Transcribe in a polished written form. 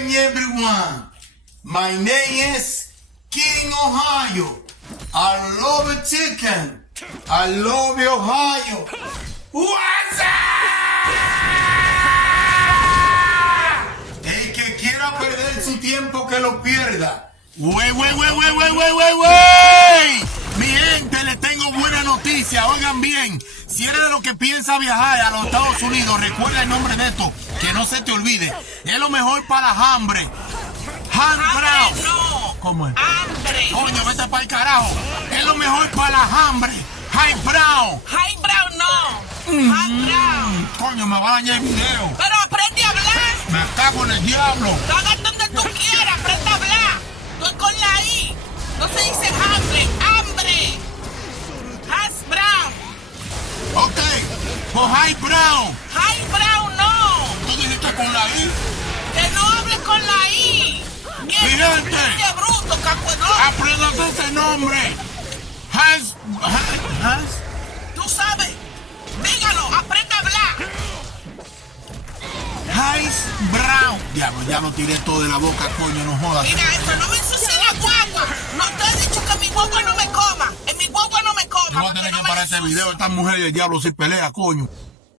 evening, everyone. My name is King Ohio. I love chicken. I love Ohio. What's up? El que quiera perder su tiempo, que lo pierda. ¡Wey! Mi gente, les tengo buena noticia. Oigan bien, si eres de los que piensa viajar a los Estados Unidos, recuerda el nombre de esto, que no se te olvide. Es lo mejor para hambre. Brown. No. ¿Cómo es? Hambre. Coño, vete para el carajo. Es lo mejor para la hambre. High Brown. High Brown no. High Brown. Coño, me va a dañar el video. Pero aprende a hablar. Me cago en el diablo. Lo hagas donde tú quieras. Aprende a hablar. Estoy con la I. No se dice hambre. Hambre. Hash Brown. Ok, pues High Brown. High Brown no. Tú dijiste con la I. Que no hables con la I. Gigante. Qué bruto, cacuedón. Apréndate ese nombre. Has. Tú sabes. Dígalo. Aprende a hablar. High Brown. Diablo, ya lo tiré todo de la boca, coño, no jodas. Mira esto. No me ensucie la guagua. No te he dicho que mi guagua no me coma. En mi guagua no me coma. Yo voy a tener que parar este video. Esta mujer y el diablo se pelea, coño.